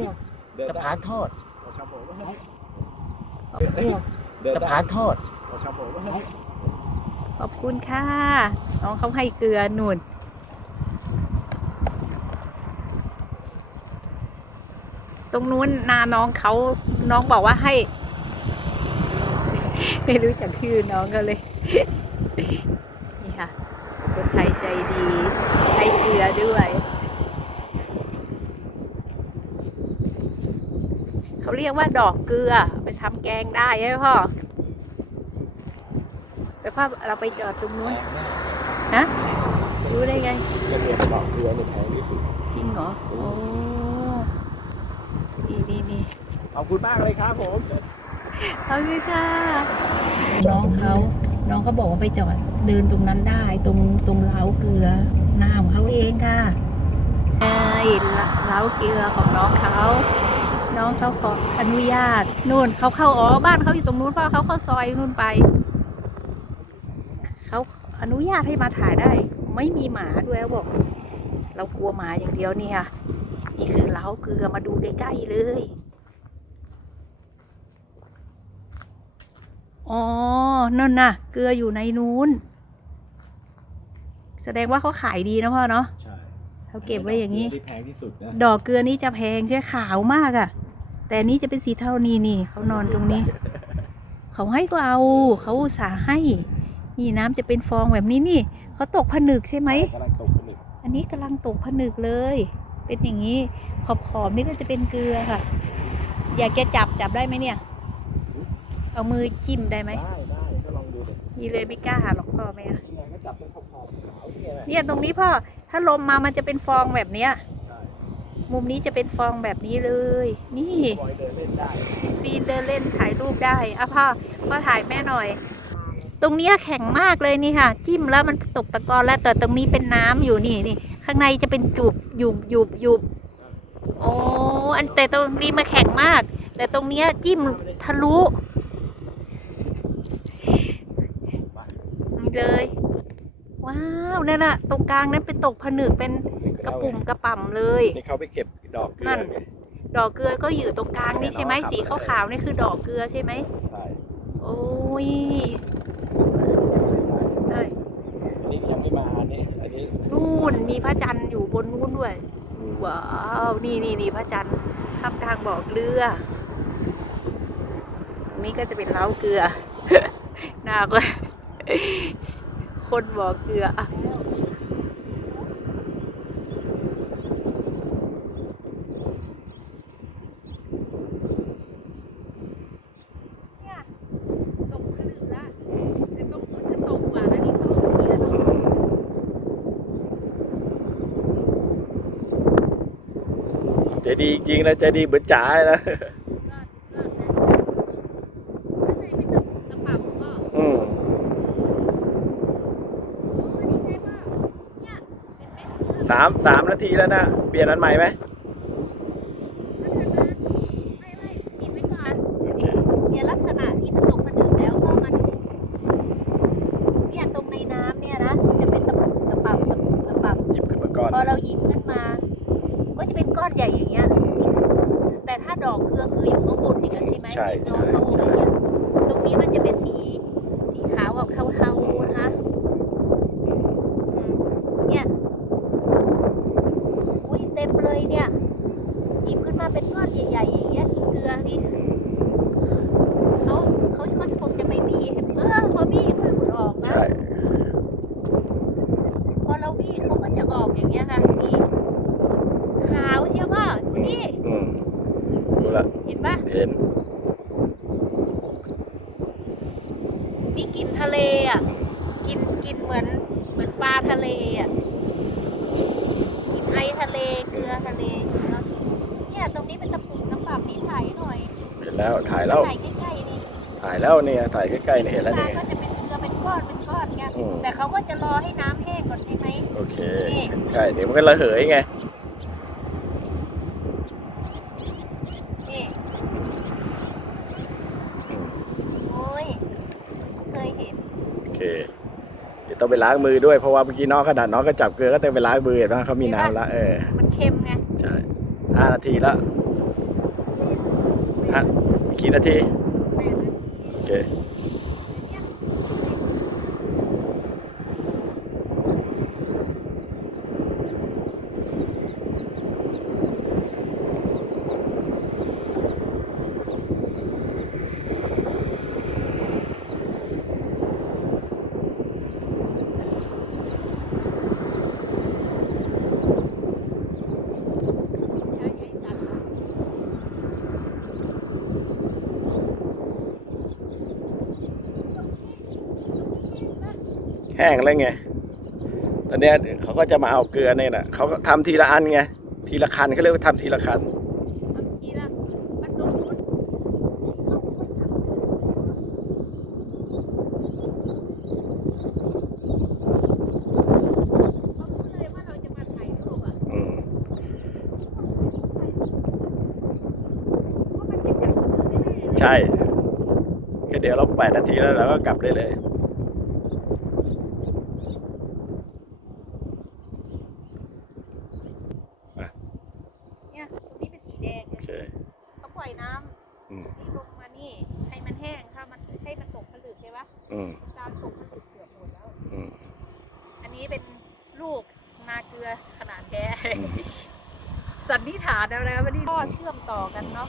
เนี่ยเดินสะได้พานทอดครับผมเนี่ยเดินสะได้พานทอด ครับผมขอบคุณค่ะ น้องเขาให้เกลือหนุนตรงนู้นนาน้องเขาน้องบอกว่าให้ ไม่รู้จักชื่อน้องก็เลย นี่ค่ะคนไทยใจดี ให้เกลือด้วย เขาเรียกว่าดอกเกลือ ไปทำแกงได้ใช่ไหมพ่อไปพ่อเราไปจอดตรงนู้นฮะรู้ได้ไงจะเรียนดอกเกลือเนี่ยแพงที่สุดจริงเหรอโอ้ดีดีดีขอบคุณมากเลยครับผมขอบคุณค่ะน้องเขาน้องเขาบอกว่าไปจอดเดินตรงนั้นได้ตรงตรงเล้าเกลือหน้าของเขาเองค่ะไอ้เล้าเกลือของน้องเขา น้องเขาขออนุญาตนู่นเขาเข้าอ๋อบ้านเขาอยู่ตรงนู้นเพราะเขาเข้าซอยนู่นไปเขาอนุญาตให้มาถ่ายได้ ไม่มีหมาด้วยเขาบอก เรากลัวหมาอย่างเดียวเนี่ยนี่คือเล้าเกลือมาดูใกล้ๆเลยอ๋อนั่นน่ะ เกลืออยู่ในนู้น แสดงว่าเขาขายดีนะพ่อเนาะใช่เขาเก็บไว้อย่างนี้ ที่แพงที่สุดนะ ดอกเกลือนี่จะแพงใช่ขาวมากอะ่ะ แต่อันนี้จะเป็นสีเท่านี้นี่เขานอนตรงนี้ เขาให้ก็เอาเขาอุตส่าห์ให้ นี่น้ำจะเป็นฟองแบบนี้นี่เขาตกผนึกใช่ไหมกำลังตกผลึกอันนี้กำลังตกผนึกเลย เป็นอย่างนี้ขอบขอบๆนี่ก็จะเป็นเกลือค่ะ อยากจะจับจับได้ไหมเนี่ย เอามือจิ้มได้ไหมได้ได้ก็ลองดูดินี่เลยไม่กล้าหรอกพ่อแม่นี่ไงก็จับเป็นขอบขอบขาวเนี่ยแหละเนี่ยตรงนี้พ่อถ้าลมมามันจะเป็นฟองแบบเนี้ยใช่ มุมนี้จะเป็นฟองแบบนี้เลย นี่บินเด้ฟีนเดินเล่นถ่ายรูปได้อะพ่อพ่อถ่ายแม่หน่อย ตรงเนี้ยแข็งมากเลยนี่ค่ะ จิ้มแล้วมันตกตะกอนแล้วแต่ตรงนี้เป็นน้ำอยู่นี่นี่ข้างในจะเป็นจุบหยุบหยุบหยุบโอ้อันแต่ตรงนี้มาแข็งมาก แต่ตรงเนี้ยจิ้มทะลุเลย ว้าวนั่นน่ะตรงกลางนั้นเป็นตกผนึกเป็น กระปุ่มกระป่ำเลย นี่เขาไปเก็บดอกเกลืนั่อนไงดอกเกลือก็อยู่ตรงกลางนี่ใช่ไหมสีขาวๆนี่คือดอกเกลือใช่ไหมใช่โอ้ยใช่อันนี้ยังไม่มาอันนี้อันนี้นู่นมีพระจันทร์อยู่บนนู้นด้วยว้าวนี่นี่นี่พระจันทร์ท่ามกลางบ่อเกลืออันนี่ก็จะเป็นเล้าเกลือหน้าก็คนบ่อเกลืออะเนี่ยตกผลึกละแต่ตรงนู้นจะตกกว่านะนี่เขาเอาเกลือลง ใจดีจริงๆนะใจดีเหมือนจ๋าเลยนะอืมสามสามนาทีแล้วนะ เปลี่ยนอันใหม่ไหมโอเคเนี่ยลักษณะที่มันตกผนึกแล้วเพราะมันเนี่ยตรงในน้ำเนี่ยนะจะเป็นตะปุตะปับตะปุตะปับหยิบขึ้นมาก่อนพอเราหยิบขึ้นมาก็จะเป็นก้ อนใหญ่อย่างเงี้ยแต่ถ้าดอกเกลือคืออยู่ข้างบนอย่างนั้นใช่ไหมใช่น้อใช่งเขาใช่เนี่ยตรงนี้มันจะเป็นสีสีขาวกับเทาๆนะคะอืมเนี่ยอุ้ยเต็มเลยเนี่ยหยิบขึ้นมาเป็นก้อนใหญ่ๆอย่างเงี้ยที่เกลือที่เขาเขาเขาคงจะไม่บี้เออพอบี้ก็หลุดออกนะใช่พอเราบี้เขาก็จะออกอย่างเงี้ยค่ะนี่ขาวเชียวว่าดูนี่อืมดูละเห็นปะเห็นมีกลิ่นทะเลอะกลินกลินเหมือนเหมือนปลาทะเลอะกลินไอทะเลเกลือทะเลเนี่ยตรงนี้เป็นตะปุ่มน้ำปรับนี่ถ่ายหน่อยเห็นแล้วถ่ายแล้วถ่ายใกล้ๆนี่ถ่ายแล้วเนี่ยถ่ายใกล้ๆเนี่ยเห็นแล้วตาเนี่ยก็จะเป็นเกลือเป็นก้อนเป็นก้อนไงอืมแต่เขาก็จะรอให้น้ำแห้งก่อนใช่ไหมโอเคนี่ใช่เดี๋ยวมันก็ระเหยไง ต้องไปล้างมือด้วยเพราะว่าเมื่อกี้น้องขนาดน้องก็จับเกลือก็ต้องไปล้างมือเห็นไหมเขามีน้ำละเออมันเค็มไงใช่ห้านาทีละฮะกี่นาทีโอเค ห้งแล้วไง ตอนเนี้ยเขาก็จะมาเอาเกลือเนี่ยนะเขาก็ทำทีละอันไง ทีละคันเขาเรียกว่าทำทีละคันบางทีละประตูรถเขาค่อยทำเขารู้เลยว่าเราจะมาถ่ายรูปอะอืมเพราะมันจะจับมือได้เลยใช่ก็เดี๋ยวเราแปดนาทีแล้วเราก็กลับได้เลยเนี่ยตรงนี้เป็นสีแดง โอเค เขาป ล่อยน้อืมำนี่ลงมานี่ให้มันแห้งถ้ามันให้มันตกผลึกใช่ปะอืมการตกผลึกเกือบหมดแล้ว อืมอันนี้เป็นลูกนาเกลือขนาดแท้ สันนิษฐานเอาแล้ววันนี้ก็เชื่อมต่อกันเนาะ